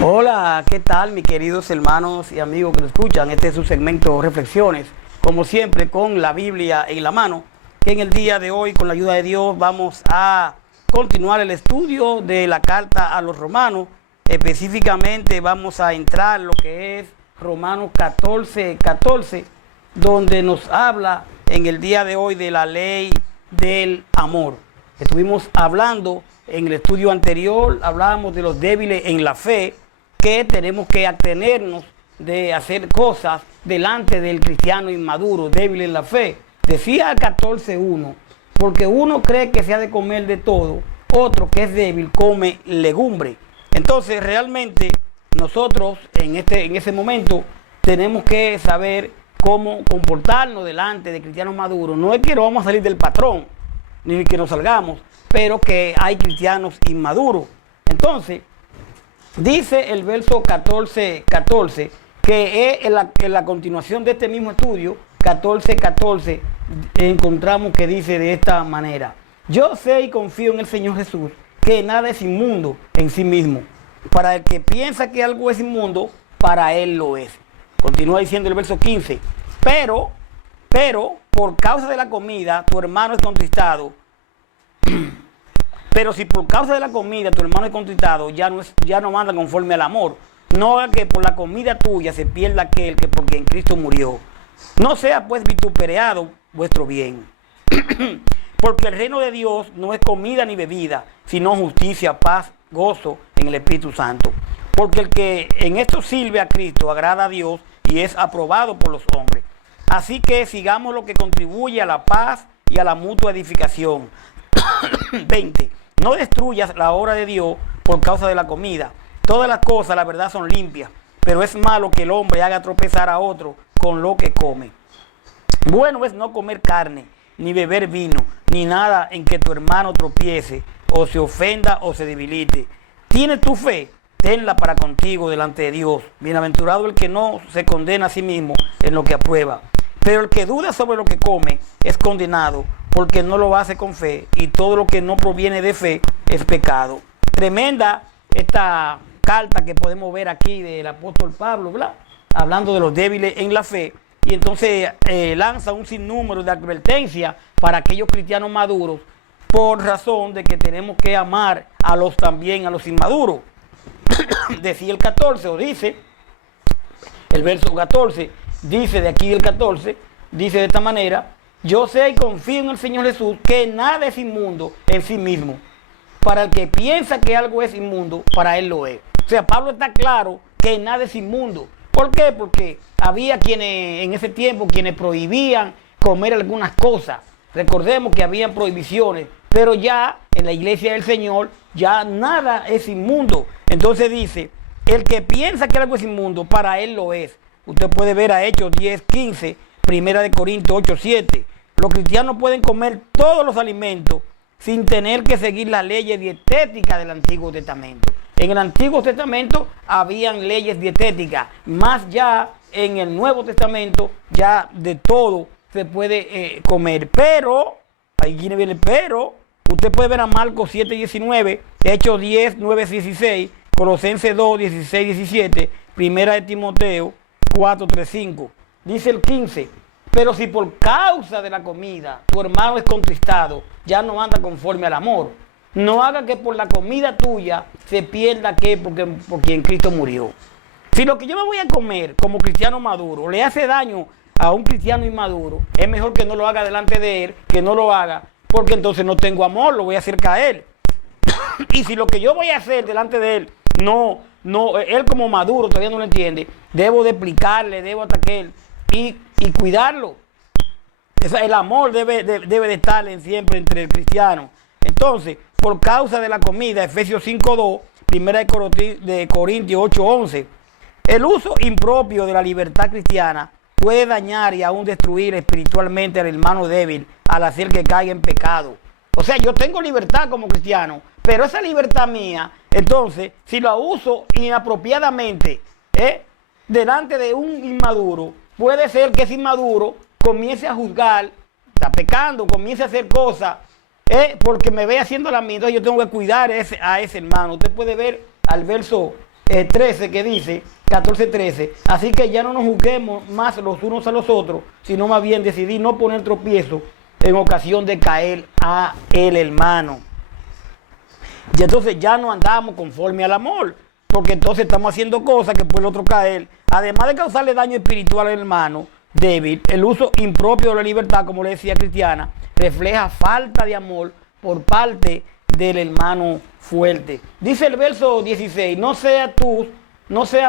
Hola, ¿qué tal mis queridos hermanos y amigos que lo escuchan? Este es su segmento Reflexiones, como siempre con la Biblia en la mano, que en el día de hoy, con la ayuda de Dios, vamos a continuar el estudio de la carta a los romanos. Específicamente vamos a entrar en lo que es Romanos 14, donde nos habla en el día de hoy de la ley del amor. Estuvimos hablando en el estudio anterior, hablábamos de los débiles en la fe, que tenemos que abstenernos de hacer cosas delante del cristiano inmaduro, débil en la fe. Decía 14:1, porque uno cree que se ha de comer de todo, otro que es débil come legumbre. Entonces realmente nosotros en ese momento tenemos que saber cómo comportarnos delante de cristianos maduros. No es que no vamos a salir del patrón, ni que nos salgamos, pero que hay cristianos inmaduros. Entonces, dice el verso 14, que es en la continuación de este mismo estudio, 14, encontramos que dice de esta manera: yo sé y confío en el Señor Jesús, que nada es inmundo en sí mismo. Para el que piensa que algo es inmundo, para él lo es. Continúa diciendo el verso 15, pero por causa de la comida tu hermano es contristado. Pero si por causa de la comida tu hermano es contristado, ya no anda conforme al amor. No haga que por la comida tuya se pierda aquel que por quien Cristo murió. No sea pues vituperado vuestro bien. Porque el reino de Dios no es comida ni bebida, sino justicia, paz, gozo en el Espíritu Santo. Porque el que en esto sirve a Cristo agrada a Dios y es aprobado por los hombres. Así que sigamos lo que contribuye a la paz y a la mutua edificación. 20. No destruyas la obra de Dios por causa de la comida. Todas las cosas, la verdad, son limpias, pero es malo que el hombre haga tropezar a otro con lo que come. Bueno es no comer carne, ni beber vino, ni nada en que tu hermano tropiece, o se ofenda o se debilite. ¿Tienes tu fe? Tenla para contigo delante de Dios. Bienaventurado el que no se condena a sí mismo en lo que aprueba. Pero el que duda sobre lo que come es condenado, porque no lo hace con fe, y todo lo que no proviene de fe es pecado. Tremenda esta carta que podemos ver aquí del apóstol Pablo, ¿verdad? Hablando de los débiles en la fe, y entonces lanza un sinnúmero de advertencias para aquellos cristianos maduros, por razón de que tenemos que amar también a los inmaduros. Decía el 14, o dice, el verso 14, dice de aquí del 14, dice de esta manera: yo sé y confío en el Señor Jesús, que nada es inmundo en sí mismo. Para el que piensa que algo es inmundo, para él lo es. O sea, Pablo está claro que nada es inmundo. ¿Por qué? Porque había quienes en ese tiempo, quienes prohibían comer algunas cosas. Recordemos que habían prohibiciones, pero ya en la iglesia del Señor ya nada es inmundo. Entonces dice, el que piensa que algo es inmundo, para él lo es. Usted puede ver a Hechos 10:15, Primera de Corintios 8:7. Los cristianos pueden comer todos los alimentos sin tener que seguir las leyes dietéticas del Antiguo Testamento. En el Antiguo Testamento habían leyes dietéticas, más ya en el Nuevo Testamento ya de todo se puede comer. Pero, ahí viene el pero, usted puede ver a Marcos 7:19, Hechos 10:9-16, Colosenses 2:16-17, Primera de Timoteo 4:3-5. Dice el 15, pero si por causa de la comida tu hermano es contristado, ya no anda conforme al amor. No haga que por la comida tuya se pierda aquel por quien Cristo murió. Si lo que yo me voy a comer como cristiano maduro le hace daño a un cristiano inmaduro, es mejor que no lo haga delante de él, que no lo haga, porque entonces no tengo amor, lo voy a hacer caer. Y si lo que yo voy a hacer delante de él, él como maduro todavía no lo entiende, debo de explicarle, debo atacar y cuidarlo. El amor debe de estar siempre entre el cristiano. Entonces, por causa de la comida, Efesios 5:2, Primera de Corintios 8:11, el uso impropio de la libertad cristiana puede dañar y aún destruir espiritualmente al hermano débil al hacer que caiga en pecado. O sea, yo tengo libertad como cristiano, pero esa libertad mía, entonces, si la uso inapropiadamente delante de un inmaduro, puede ser que ese inmaduro comience a juzgar, está pecando, comience a hacer cosas, porque me ve haciendo la misma. Entonces yo tengo que cuidar a ese hermano. Usted puede ver al verso 13 que dice, 14:13, así que ya no nos juzguemos más los unos a los otros, sino más bien decidí no poner tropiezo en ocasión de caer a el hermano. Y entonces ya no andamos conforme al amor, porque entonces estamos haciendo cosas que puede el otro caer. Además de causarle daño espiritual al hermano débil, el uso impropio de la libertad, como le decía Cristiana, refleja falta de amor por parte del hermano fuerte. Dice el verso 16, no sea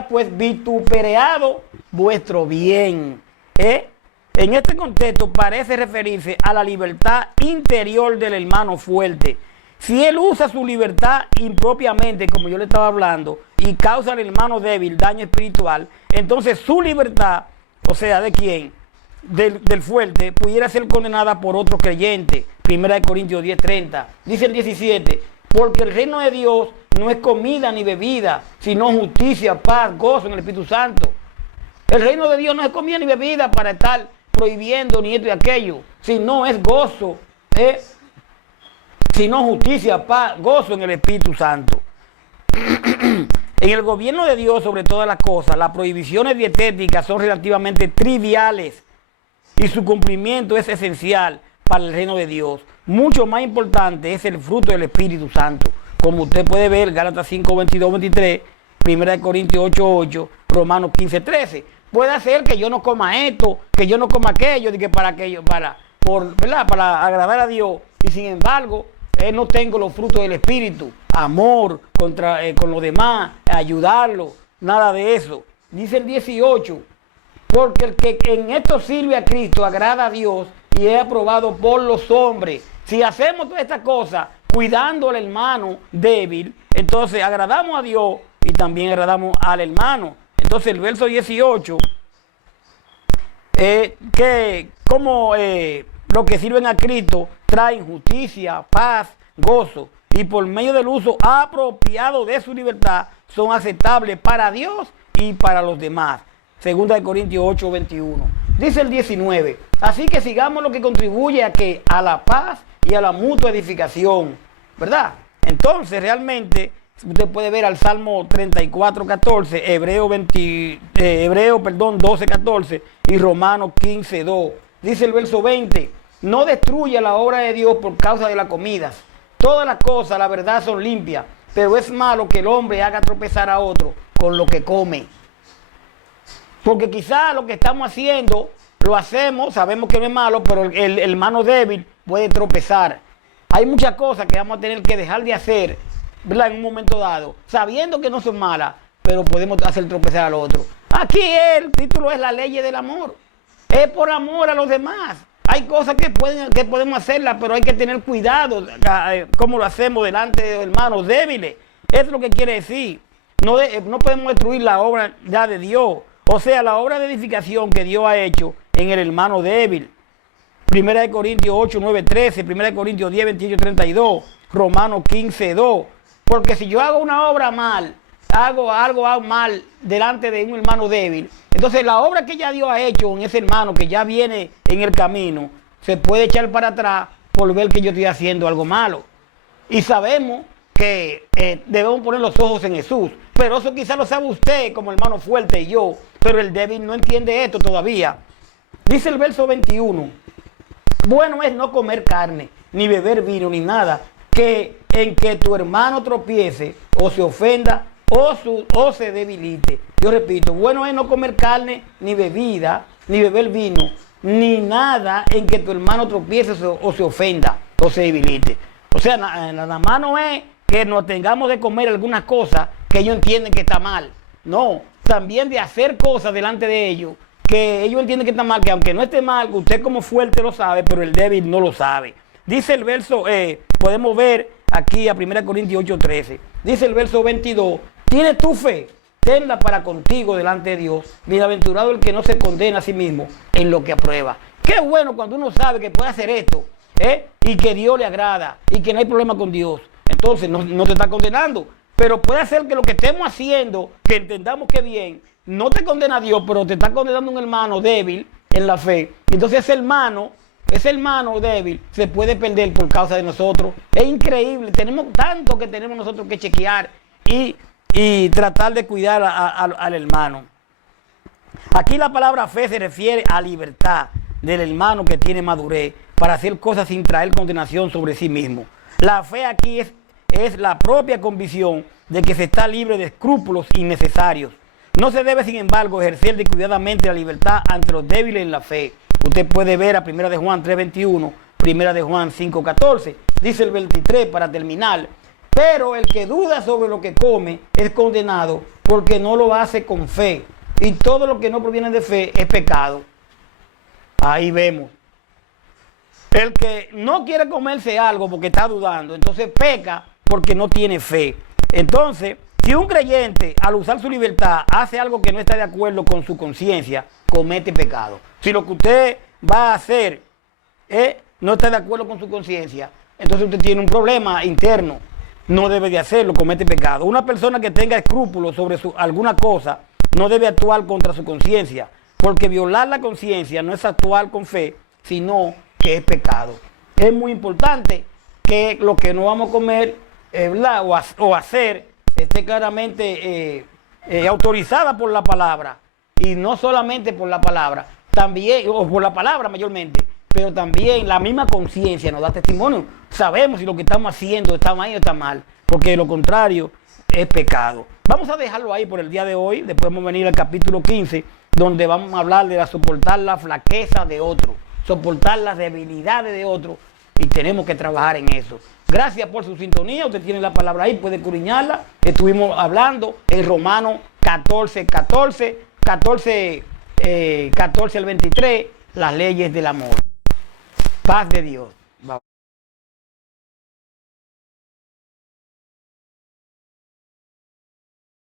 pues vituperado vuestro bien. En este contexto parece referirse a la libertad interior del hermano fuerte. Si él usa su libertad impropiamente, como yo le estaba hablando, y causa al hermano débil daño espiritual, entonces su libertad, o sea, ¿de quién? Del fuerte, pudiera ser condenada por otro creyente. 1 Corintios 10:30. Dice el 17, porque el reino de Dios no es comida ni bebida, sino justicia, paz, gozo en el Espíritu Santo. El reino de Dios no es comida ni bebida para estar prohibiendo ni esto y aquello, sino es gozo, sino justicia, paz, gozo en el Espíritu Santo. En el gobierno de Dios sobre todas las cosas, las prohibiciones dietéticas son relativamente triviales y su cumplimiento es esencial para el reino de Dios. Mucho más importante es el fruto del Espíritu Santo. Como usted puede ver, Gálatas 5:22-23, 1 Corintios 8:8, Romanos 15:13. Puede ser que yo no coma esto, que yo no coma aquello, de que para agradar a Dios. Y sin embargo, no tengo los frutos del Espíritu, amor con los demás, ayudarlo, nada de eso. Dice el 18, porque el que en esto sirve a Cristo agrada a Dios y es aprobado por los hombres. Si hacemos todas estas cosas cuidando al hermano débil, entonces agradamos a Dios y también agradamos al hermano. Entonces el verso 18, que como los que sirven a Cristo traen justicia, paz, gozo, y por medio del uso apropiado de su libertad son aceptables para Dios y para los demás. 2 Corintios 8:21. Dice el 19, así que sigamos lo que contribuye a la paz y a la mutua edificación, ¿verdad? Entonces realmente usted puede ver al Salmo 34:14, Hebreo 12:14 y Romanos 15:2. Dice el verso 20, no destruya la obra de Dios por causa de las comidas. Todas las cosas, la verdad, son limpias, pero es malo que el hombre haga tropezar a otro con lo que come. Porque quizás lo que estamos haciendo, lo hacemos, sabemos que no es malo, pero el hermano débil puede tropezar. Hay muchas cosas que vamos a tener que dejar de hacer, ¿verdad? En un momento dado, sabiendo que no son malas, pero podemos hacer tropezar al otro. Aquí el título es la ley del amor. Es por amor a los demás. Hay cosas que podemos hacerlas, pero hay que tener cuidado cómo lo hacemos delante de hermanos débiles. Eso es lo que quiere decir. No podemos destruir la obra ya de Dios. O sea, la obra de edificación que Dios ha hecho en el hermano débil. 1 Corintios 8:9-13, 1 Corintios 10:28-32, Romanos 15:2. Porque si yo hago una obra mal, hago mal delante de un hermano débil, entonces la obra que ya Dios ha hecho en ese hermano que ya viene en el camino, se puede echar para atrás por ver que yo estoy haciendo algo malo. Y sabemos que debemos poner los ojos en Jesús. Pero eso quizás lo sabe usted como hermano fuerte y yo, pero el débil no entiende esto todavía. Dice el verso 21, bueno es no comer carne, ni beber vino, ni nada, en que tu hermano tropiece, o se ofenda, o se debilite. Yo repito, bueno es no comer carne, ni bebida, ni beber vino, ni nada en que tu hermano tropiece o se ofenda, o se debilite. O sea, nada más no es que nos tengamos de comer algunas cosas que ellos entienden que está mal. No, también de hacer cosas delante de ellos que ellos entienden que está mal, que aunque no esté mal, usted como fuerte lo sabe, pero el débil no lo sabe. Dice el verso, podemos ver aquí a 1 Corintios 8:13. Dice el verso 22, ¿tienes tu fe? Tenla para contigo delante de Dios. Bienaventurado el que no se condena a sí mismo en lo que aprueba. Qué bueno cuando uno sabe que puede hacer esto, y que Dios le agrada, y que no hay problema con Dios. Entonces no te está condenando. Pero puede ser que lo que estemos haciendo, que entendamos que bien, no te condena a Dios, pero te está condenando un hermano débil en la fe. Entonces ese hermano débil se puede perder por causa de nosotros. Es increíble, tenemos tanto que tenemos nosotros que chequear y y tratar de cuidar al hermano. Aquí la palabra fe se refiere a libertad del hermano que tiene madurez para hacer cosas sin traer condenación sobre sí mismo. La fe aquí es la propia convicción de que se está libre de escrúpulos innecesarios. No se debe, sin embargo, ejercer descuidadamente la libertad ante los débiles en la fe. Usted puede ver a 1 de Juan 3:21, 1 de Juan 5:14. Dice el 23 para terminar. Pero el que duda sobre lo que come es condenado porque no lo hace con fe. Y todo lo que no proviene de fe es pecado. Ahí vemos. El que no quiere comerse algo porque está dudando, entonces peca porque no tiene fe. Entonces, si un creyente al usar su libertad hace algo que no está de acuerdo con su conciencia, comete pecado. Si lo que usted va a hacer no está de acuerdo con su conciencia, entonces usted tiene un problema interno. No debe de hacerlo, comete pecado. Una persona que tenga escrúpulos sobre alguna cosa no debe actuar contra su conciencia, porque violar la conciencia no es actuar con fe, sino que es pecado. Es muy importante que lo que no vamos a comer o hacer esté claramente autorizada por la palabra, y no solamente por la palabra, también, o por la palabra mayormente, pero también la misma conciencia nos da testimonio. Sabemos si lo que estamos haciendo está mal o está mal, porque de lo contrario es pecado. Vamos a dejarlo ahí por el día de hoy. Después vamos a venir al capítulo 15, donde vamos a hablar de soportar la flaqueza de otro, soportar las debilidades de otro, y tenemos que trabajar en eso. Gracias por su sintonía. Usted tiene la palabra ahí, puede escudriñarla. Estuvimos hablando en Romanos 14 al 23, las leyes del amor. Paz de Dios.